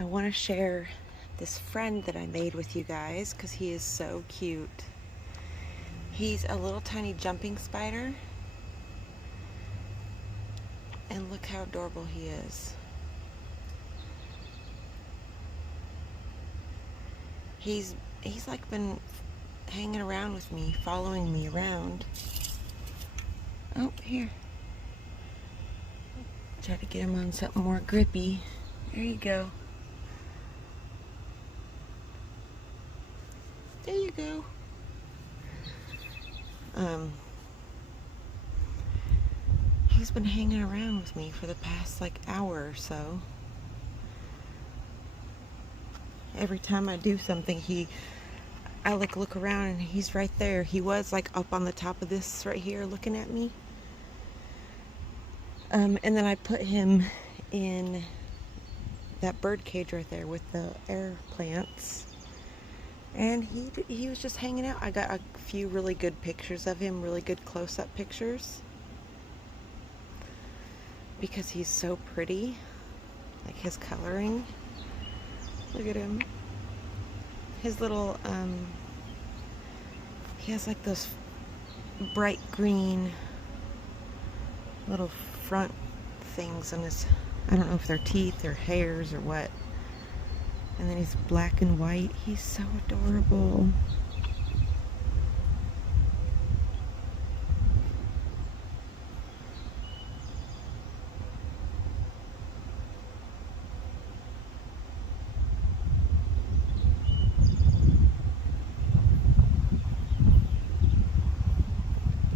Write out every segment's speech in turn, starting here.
I want to share this friend that I made with you guys because he is so cute. He's a little tiny jumping spider, and look how adorable he is. He's like been hanging around with me, following me around. Oh, here. Try to get him on something more grippy. There you go. There you go. He's been hanging around with me for the past like hour or so. Every time I do something, I look around and he's right there. He was like up on the top of this right here looking at me. And then I put him in that bird cage right there with the air plants. And he was just hanging out. I got a few really good pictures of him, really good close-up pictures. Because he's so pretty. Like his coloring. Look at him. His little, he has like those bright green little front things on his, I don't know if they're teeth or hairs or what. And then he's black and white. He's so adorable.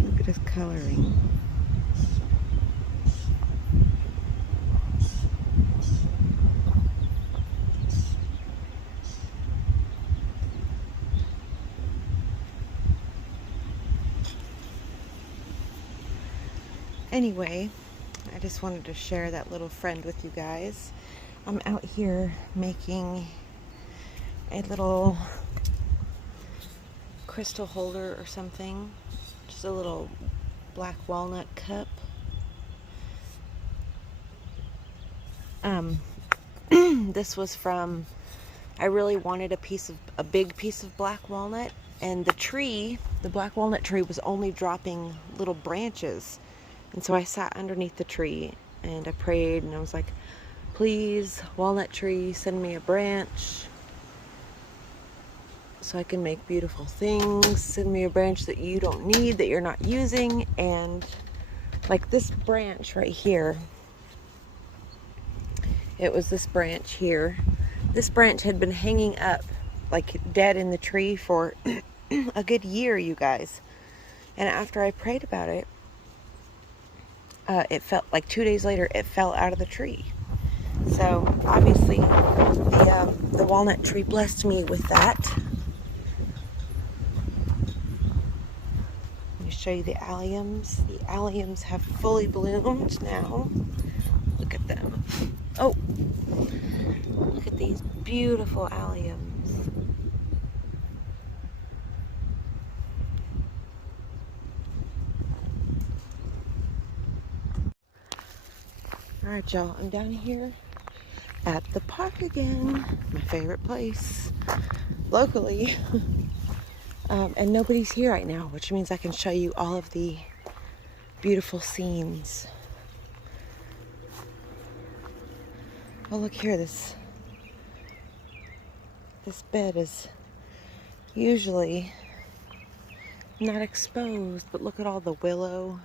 Look at his coloring. Anyway, I just wanted to share that little friend with you guys. I'm out here making a little crystal holder or something. Just a little black walnut cup. This was from, I really wanted a big piece of black walnut, and the black walnut tree was only dropping little branches. And so I sat underneath the tree and I prayed and I was like, please, walnut tree, send me a branch so I can make beautiful things. Send me a branch that you don't need, that you're not using. And like this branch right here, it was this branch here. This branch had been hanging up like dead in the tree for a good year, you guys. And after I prayed about it, it felt like 2 days later, it fell out of the tree. So obviously the walnut tree blessed me with that. Let me show you the alliums. The alliums have fully bloomed now. Look at them. Oh, look at these beautiful alliums. Alright, y'all, I'm down here at the park again, my favorite place locally. And nobody's here right now, which means I can show you all of the beautiful scenes. Oh, look here, this bed is usually not exposed, but look at all the willow.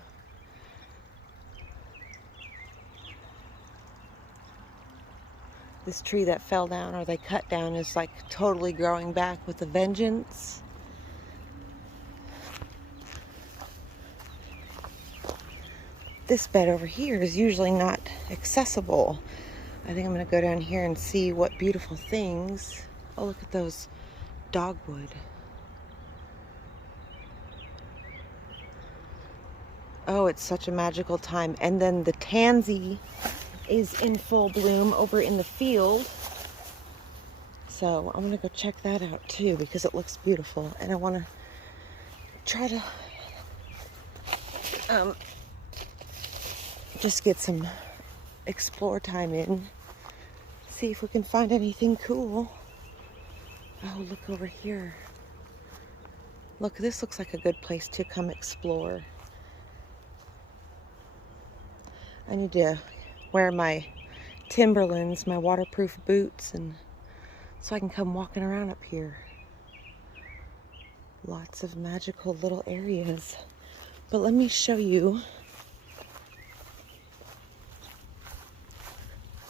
This tree that fell down or they cut down is like totally growing back with a vengeance. This bed over here is usually not accessible. I think I'm going to go down here and see what beautiful things. Oh, look at those dogwood. Oh, it's such a magical time. And then the tansy is in full bloom over in the field. So I'm gonna go check that out too because it looks beautiful, and I want to try to just get some explore time in, see if we can find anything cool. Oh, look over here. Look, this looks like a good place to come explore. I need to wear my Timberlands, my waterproof boots, and so I can come walking around up here. Lots of magical little areas. But let me show you.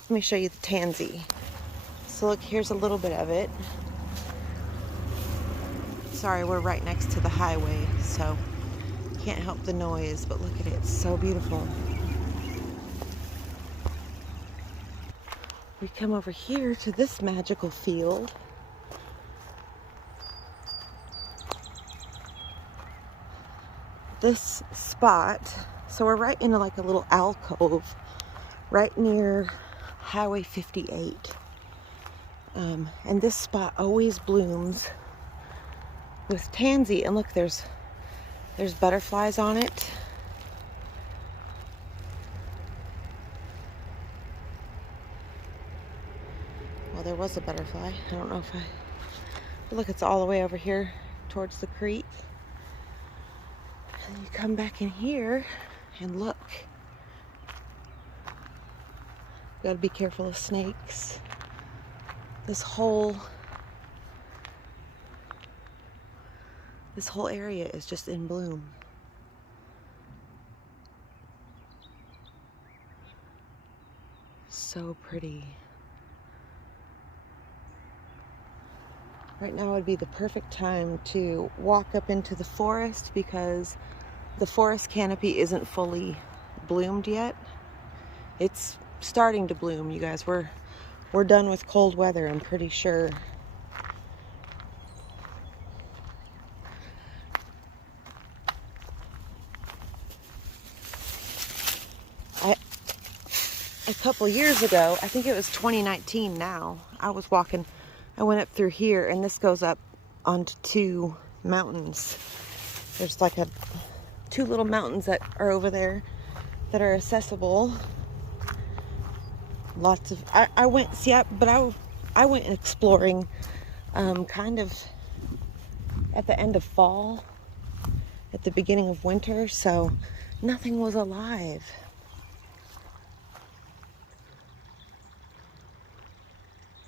Let me show you the tansy. So look, here's a little bit of it. Sorry, we're right next to the highway, so can't help the noise, but look at it, it's so beautiful. We come over here to this magical field. This spot, so we're right into like a little alcove, right near Highway 58. And this spot always blooms with tansy, and look, there's butterflies on it. Well, there was a butterfly. I don't know if but look, it's all the way over here towards the creek. And you come back in here and look. You gotta be careful of snakes. This whole area is just in bloom. So pretty. Right now would be the perfect time to walk up into the forest because the forest canopy isn't fully bloomed yet. It's starting to bloom, you guys. We're done with cold weather, I'm pretty sure. A couple years ago, I think it was 2019 now, I went up through here, and this goes up onto two mountains. There's like two little mountains that are over there that are accessible. Lots of, I went exploring kind of at the end of fall, at the beginning of winter, so nothing was alive.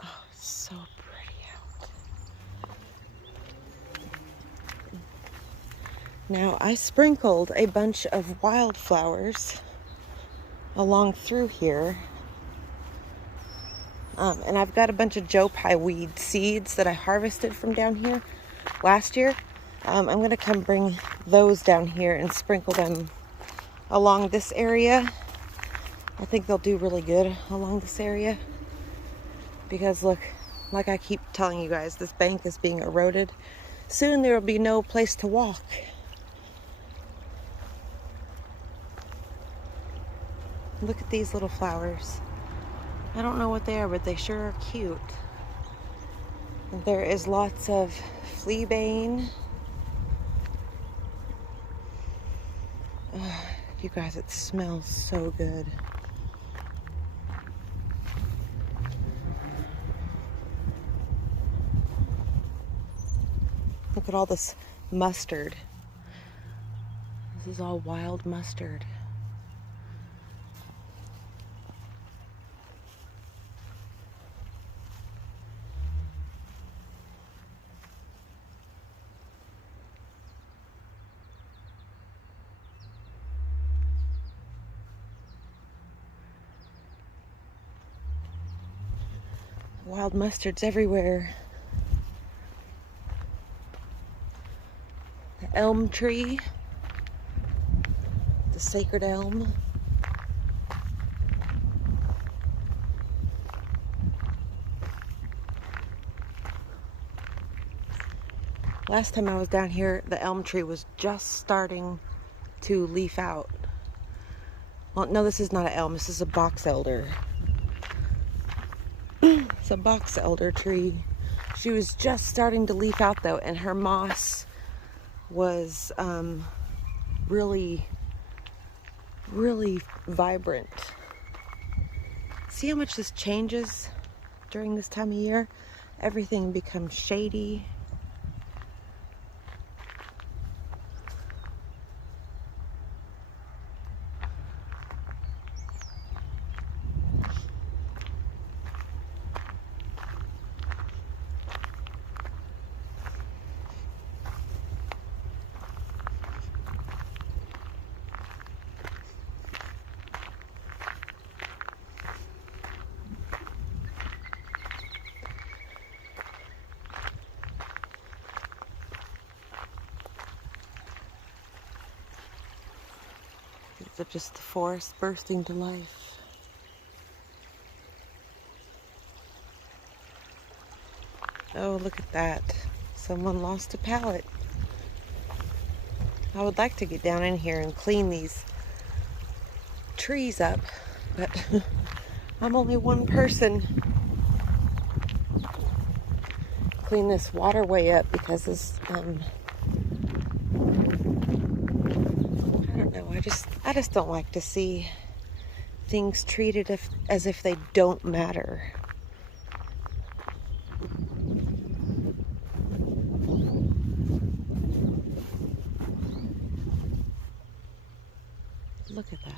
Oh, it's so pretty out. Now, I sprinkled a bunch of wildflowers along through here. And I've got a bunch of Joe Pye weed seeds that I harvested from down here last year. I'm going to come bring those down here and sprinkle them along this area. I think they'll do really good along this area. Because look, like I keep telling you guys, this bank is being eroded. Soon there will be no place to walk. Look at these little flowers. I don't know what they are, but they sure are cute. There is lots of fleabane. You guys, it smells so good. Look at all this mustard. This is all wild mustard. Wild mustards everywhere. The elm tree, the sacred elm. Last time I was down here, the elm tree was just starting to leaf out. Well, no, this is not an elm, this is a box elder. It's a box elder tree. She was just starting to leaf out though, and her moss was really vibrant. See how much this changes during this time of year. Everything becomes shady. These are just the forest bursting to life. Oh, look at that. Someone lost a pallet. I would like to get down in here and clean these trees up, but I'm only one person. Clean this waterway up because this, I don't know, I just don't like to see things treated as if they don't matter. Look at that.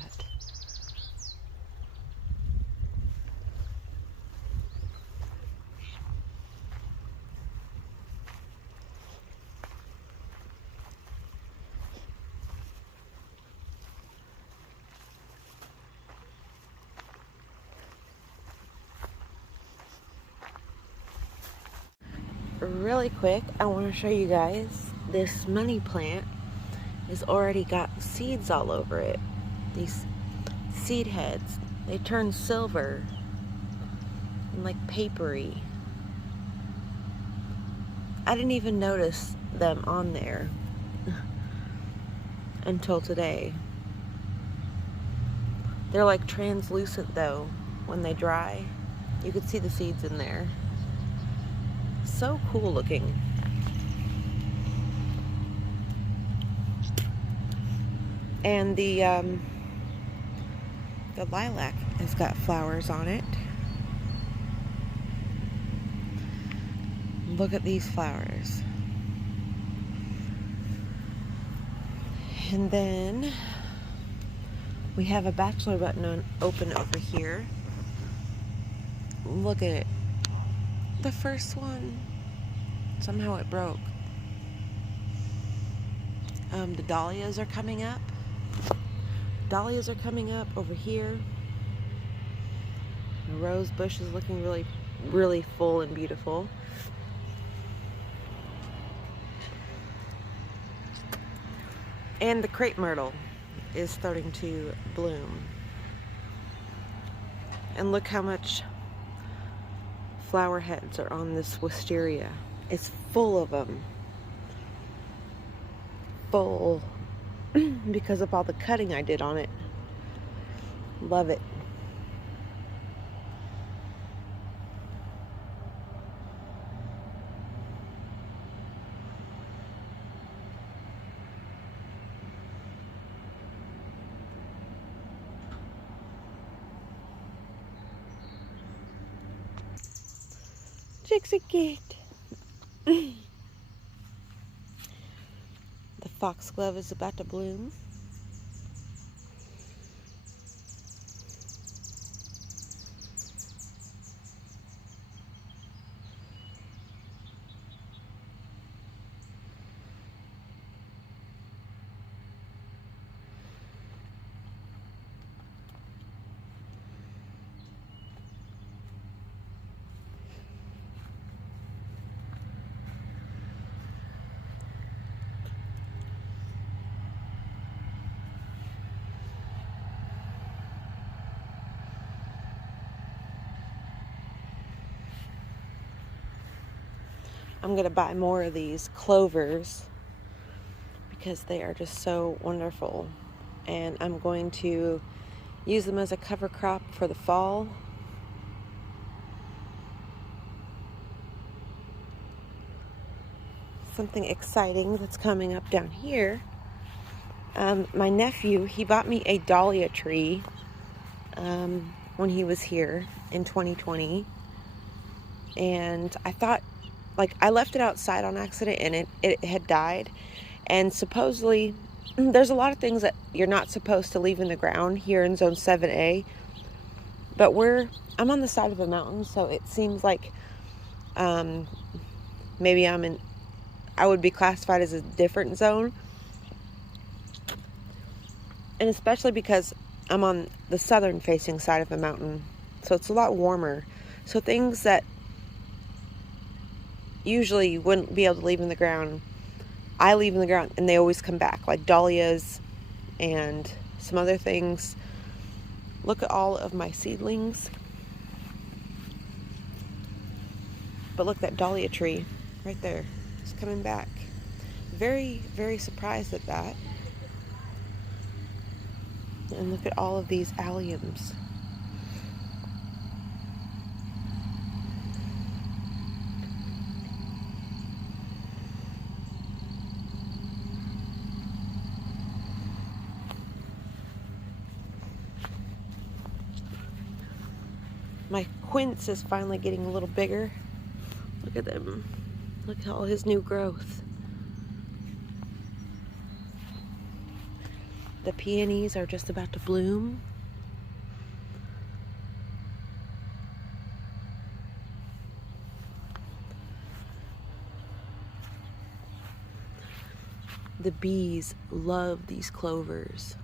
Really quick, I want to show you guys this money plant has already got seeds all over it. These seed heads, they turn silver and like papery. I didn't even notice them on there until today. They're like translucent though when they dry. You could see the seeds in there. So cool looking. And the lilac has got flowers on it. Look at these flowers. And then we have a bachelor button open over here. Look at it. The first one, somehow it broke. The dahlias are coming up. Dahlias are coming up over here. The rose bush is looking really, really full and beautiful. And the crepe myrtle is starting to bloom. And look how much flower heads are on this wisteria. It's full of them. Full. Because of all the cutting I did on it. Love it. Chicks are cute. The foxglove is about to bloom. I'm going to buy more of these clovers because they are just so wonderful. And I'm going to use them as a cover crop for the fall. Something exciting that's coming up down here. My nephew, he bought me a dahlia tree when he was here in 2020. And I thought, like, I left it outside on accident and it had died. And supposedly, there's a lot of things that you're not supposed to leave in the ground here in Zone 7A. But I'm on the side of a mountain, so it seems like maybe I would be classified as a different zone. And especially because I'm on the southern facing side of the mountain, so it's a lot warmer. So things that usually you wouldn't be able to leave in the ground, I leave in the ground and they always come back, like dahlias and some other things. Look at all of my seedlings. But look, that dahlia tree right there is coming back. Very, very surprised at that. And look at all of these alliums. My quince is finally getting a little bigger. Look at them. Look at all his new growth. The peonies are just about to bloom. The bees love these clovers.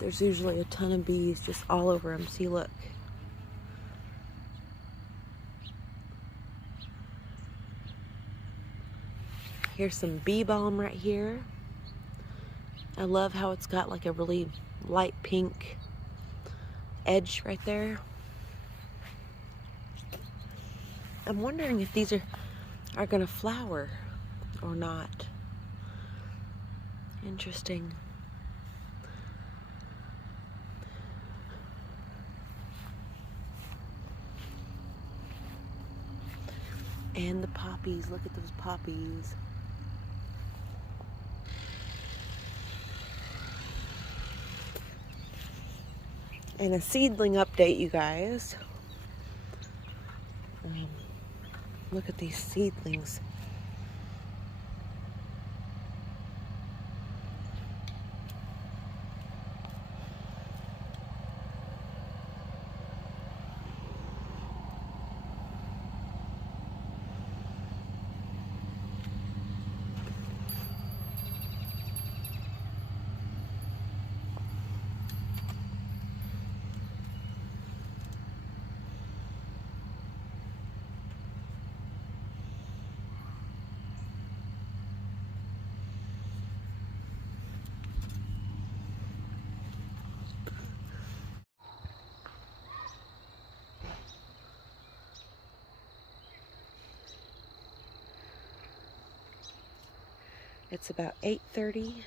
There's usually a ton of bees just all over them. See, look. Here's some bee balm right here. I love how it's got like a really light pink edge right there. I'm wondering if these are gonna flower or not. Interesting. And the poppies, look at those poppies. And a seedling update, you guys. Look at these seedlings. It's about 8:30.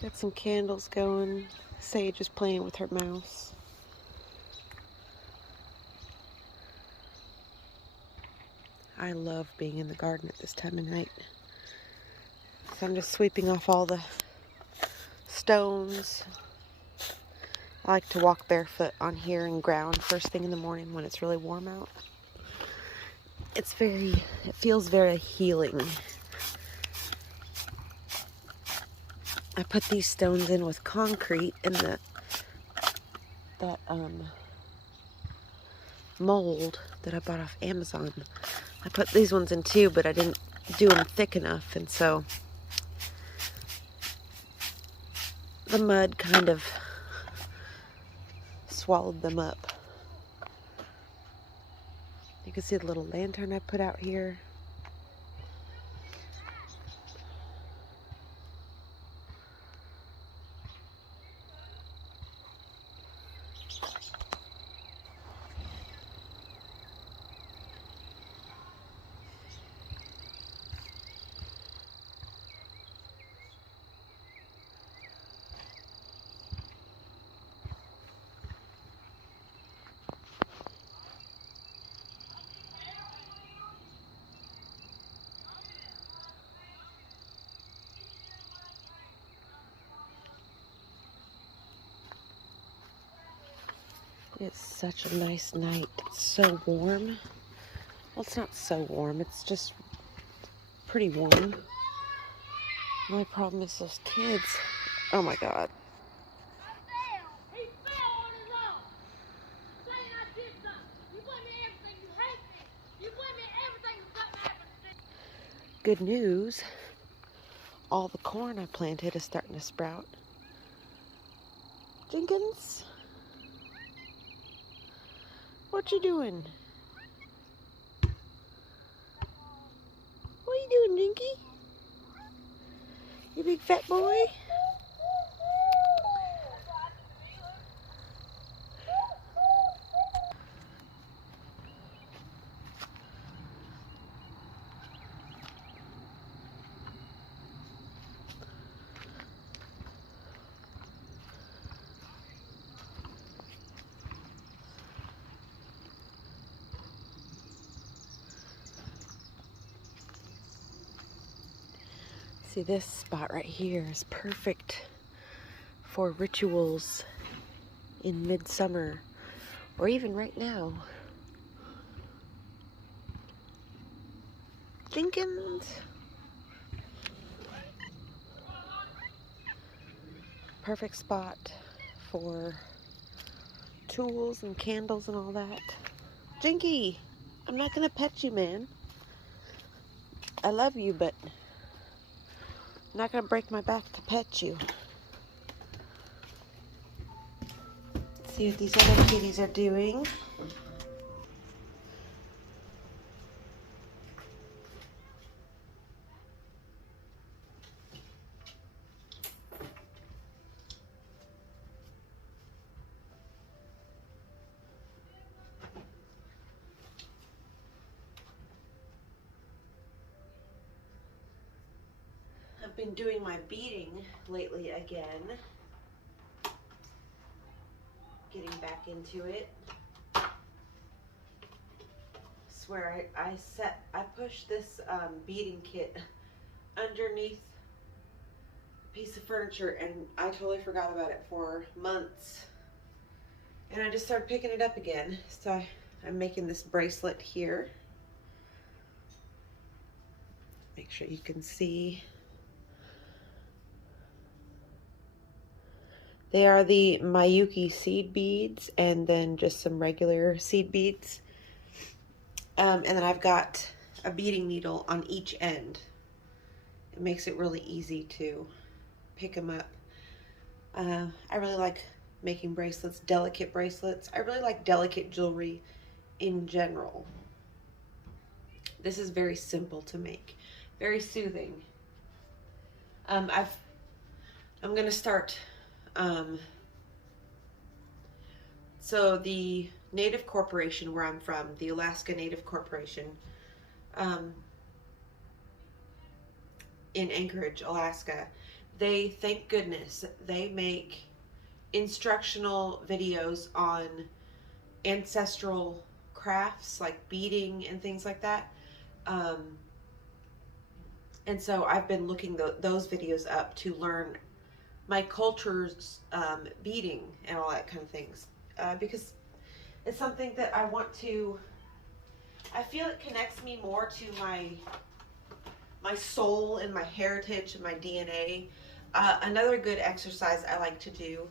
Got some candles going. Sage is playing with her mouse. I love being in the garden at this time of night. So I'm just sweeping off all the stones. I like to walk barefoot on here and ground first thing in the morning when it's really warm out. It feels very healing. I put these stones in with concrete and that mold that I bought off Amazon. I put these ones in too, but I didn't do them thick enough, and so the mud kind of swallowed them up. You can see the little lantern I put out here. It's such a nice night. It's so warm. Well, it's not so warm. It's just pretty warm. My problem is those kids. Oh my God. He fell on his own. Saying I did something. You blame me everything. You hate me. You blame me everything that's happened to me. Good news. All the corn I planted is starting to sprout. Jenkins? What you doing? What you doing, Jinky? You big fat boy? See, this spot right here is perfect for rituals in midsummer or even right now. Jenkins. Perfect spot for tools and candles and all that. Jinky, I'm not gonna pet you, man. I love you, but I'm not gonna break my back to pet you. Let's see what these other kitties are doing. I've been doing my beading lately again. Getting back into it. I swear I pushed this beading kit underneath a piece of furniture and I totally forgot about it for months. And I just started picking it up again. So I'm making this bracelet here. Make sure you can see. They are the Miyuki seed beads and then just some regular seed beads. And then I've got a beading needle on each end. It makes it really easy to pick them up. I really like making bracelets, delicate bracelets. I really like delicate jewelry in general. This is very simple to make, very soothing. I'm gonna start. So the Native Corporation where I'm from, the Alaska Native Corporation, in Anchorage, Alaska, they, thank goodness, they make instructional videos on ancestral crafts like beading and things like that. And so I've been looking those videos up to learn my culture's beading and all that kind of things, because it's something that I want to, I feel it connects me more to my soul and my heritage and my DNA. Another good exercise I like to do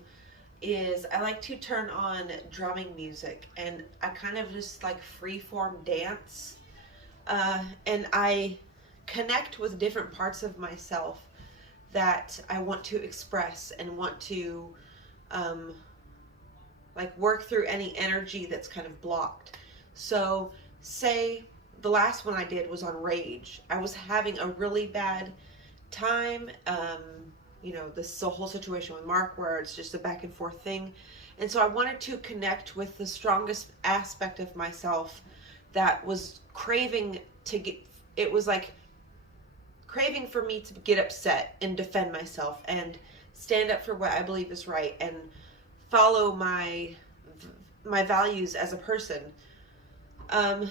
is I like to turn on drumming music and I kind of just like freeform dance, and I connect with different parts of myself that I want to express and want to like work through any energy that's kind of blocked. So say the last one I did was on rage. I was having a really bad time, you know, this whole situation with Mark where it's just a back and forth thing. And so I wanted to connect with the strongest aspect of myself that was craving to get, it was like craving for me to get upset and defend myself and stand up for what I believe is right and follow my values as a person. And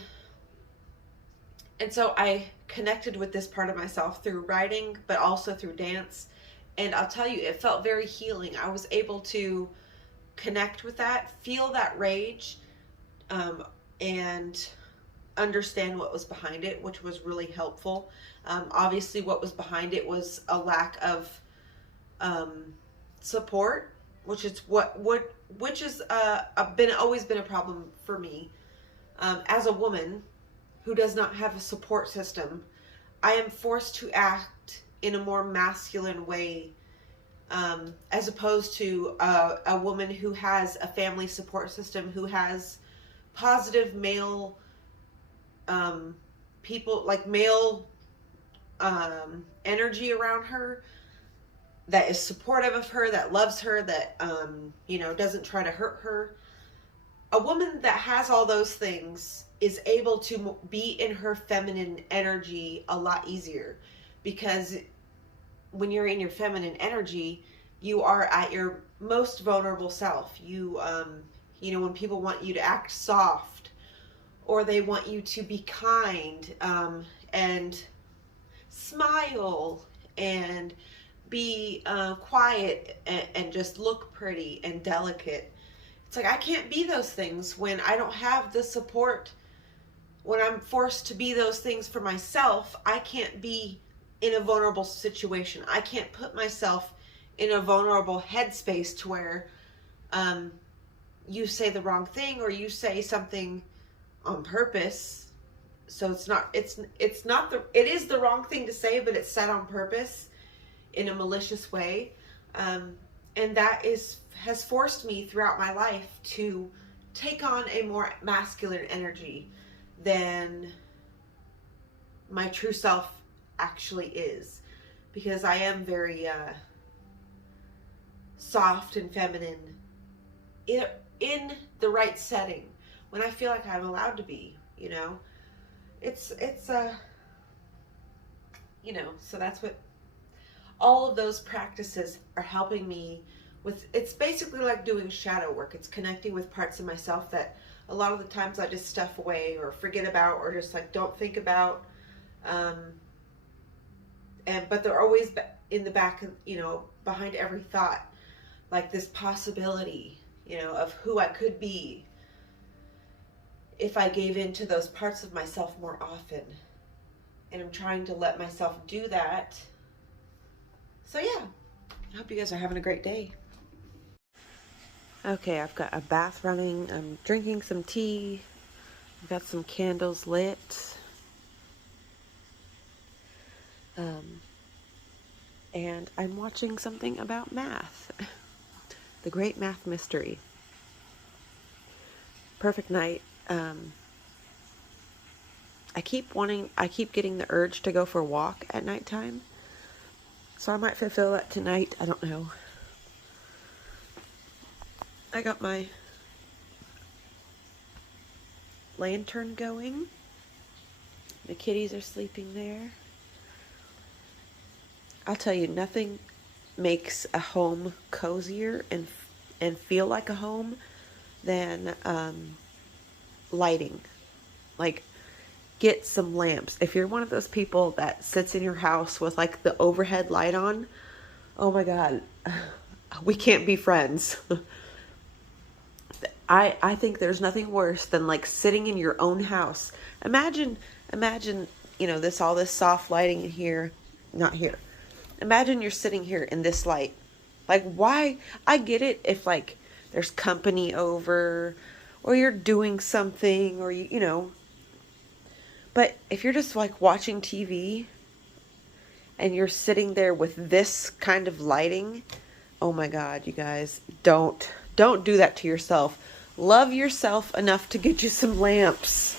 so I connected with this part of myself through writing, but also through dance. And I'll tell you, it felt very healing. I was able to connect with that, feel that rage, and understand what was behind it, which was really helpful. Obviously, what was behind it was a lack of support, which is which is always been a problem for me. As a woman who does not have a support system, I am forced to act in a more masculine way, as opposed to a woman who has a family support system, who has positive male people, like male energy around her, that is supportive of her, that loves her, that doesn't try to hurt her. A woman that has all those things is able to be in her feminine energy a lot easier, because when you're in your feminine energy, you are at your most vulnerable self. When people want you to act soft, or they want you to be kind, and smile and be quiet, and just look pretty and delicate. It's like I can't be those things when I don't have the support. When I'm forced to be those things for myself, I can't be in a vulnerable situation. I can't put myself in a vulnerable headspace to where you say the wrong thing, or you say something on purpose. So it is the wrong thing to say, but it's said on purpose in a malicious way. And that has forced me throughout my life to take on a more masculine energy than my true self actually is, because I am very soft and feminine in the right setting, when I feel like I'm allowed to be. So that's what all of those practices are helping me with. It's basically like doing shadow work. It's connecting with parts of myself that a lot of the times I just stuff away or forget about, or just like don't think about. But they're always in the back of, behind every thought, like this possibility, of who I could be if I gave in to those parts of myself more often. And I'm trying to let myself do that. So yeah, I hope you guys are having a great day. Okay, I've got a bath running. I'm drinking some tea. I've got some candles lit. And I'm watching something about math. The Great Math Mystery. Perfect night. I keep getting the urge to go for a walk at nighttime. So I might fulfill that tonight. I don't know. I got my lantern going. The kitties are sleeping there. I'll tell you, nothing makes a home cozier and feel like a home than lighting. Like, get some lamps. If you're one of those people that sits in your house with like the overhead light on, oh my God, we can't be friends. I think there's nothing worse than like sitting in your own house. Imagine, all this soft lighting in here, not here. Imagine you're sitting here in this light. Like, why? I get it if like there's company over, or you're doing something, or but if you're just like watching TV and you're sitting there with this kind of lighting, oh my God, you guys, don't do that to yourself. Love yourself enough to get you some lamps.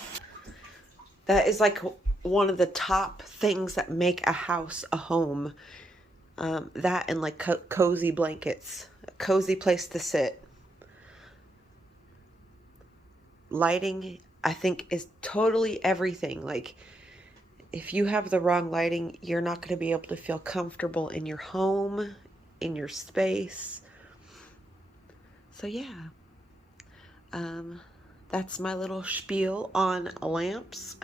That is like one of the top things that make a house a home. That and like cozy blankets, a cozy place to sit. Lighting, I think, is totally everything. Like, if you have the wrong lighting, you're not going to be able to feel comfortable in your home, in your space. So yeah, that's my little spiel on lamps.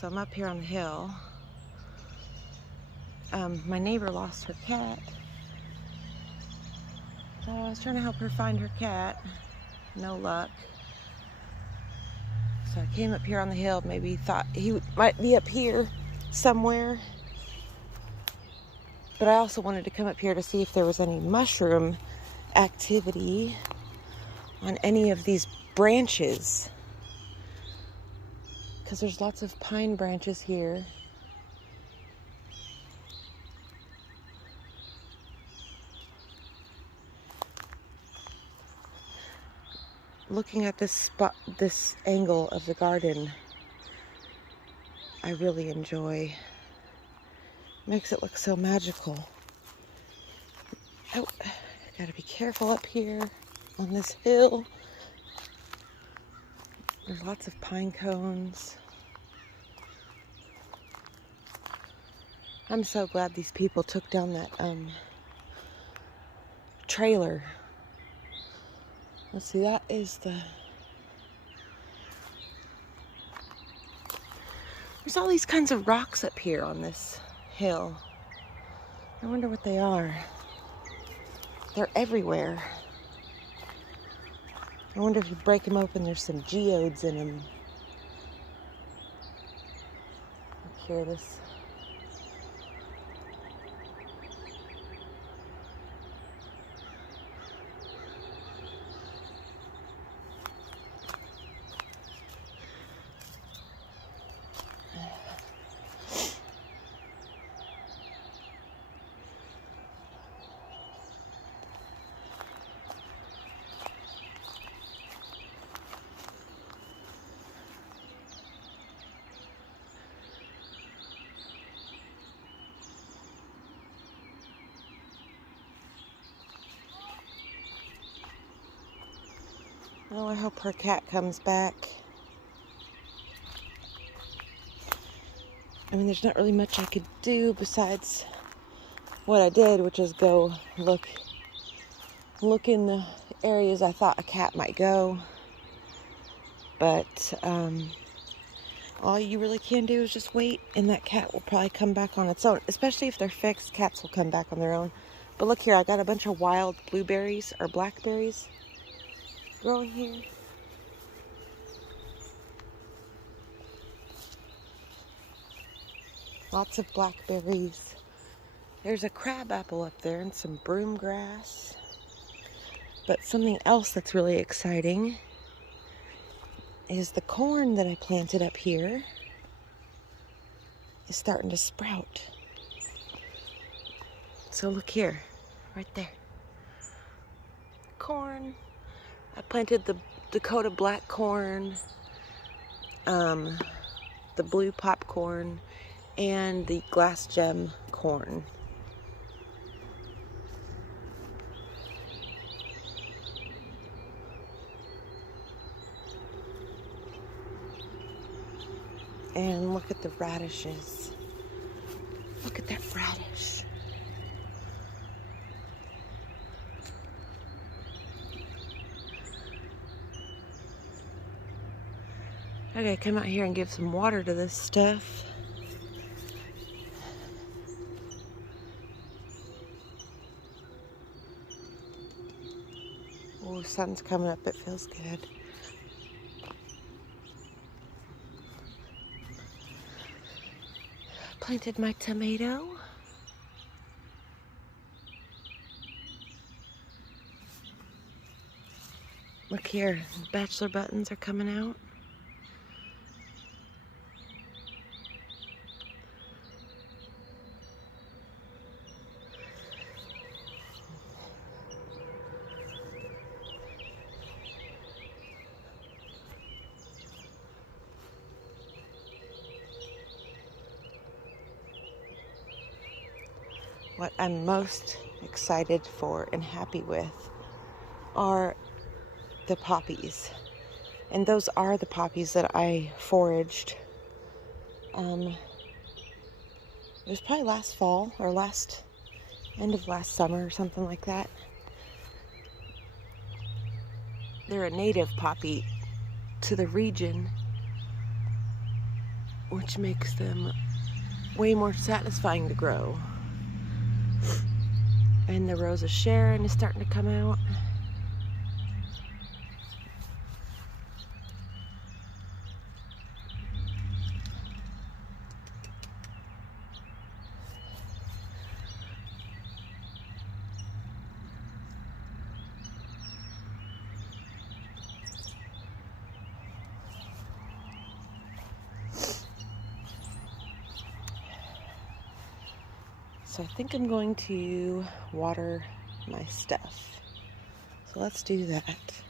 So I'm up here on the hill. My neighbor lost her cat. So I was trying to help her find her cat. No luck. So I came up here on the hill. Maybe thought he might be up here somewhere. But I also wanted to come up here to see if there was any mushroom activity on any of these branches. Because there's lots of pine branches here. Looking at this spot, this angle of the garden, I really enjoy. Makes it look so magical. Oh, I gotta be careful up here on this hill. There's lots of pine cones. I'm so glad these people took down that trailer. Let's see, that is there's all these kinds of rocks up here on this hill. I wonder what they are. They're everywhere. I wonder if you break them open, there's some geodes in them. Look here, this. Oh, I hope her cat comes back. I mean, there's not really much I could do besides what I did, which is go look in the areas I thought a cat might go. But all you really can do is just wait, and that cat will probably come back on its own. Especially if they're fixed, cats will come back on their own. But look here, I got a bunch of wild blueberries or blackberries growing here. Lots of blackberries. There's a crab apple up there and some broom grass. But something else that's really exciting is the corn that I planted up here is starting to sprout. So look here, right there. Corn. I planted the Dakota black corn, the blue popcorn, and the glass gem corn. And look at the radishes. Look at that radish. I gotta come out here and give some water to this stuff. Oh, sun's coming up, it feels good. Planted my tomato. Look here, bachelor buttons are coming out. What I'm most excited for and happy with are the poppies. And those are the poppies that I foraged. It was probably last fall or end of last summer or something like that. They're a native poppy to the region. which makes them way more satisfying to grow. And the Rose of Sharon is starting to come out. So I think I'm going to water my stuff. So let's do that.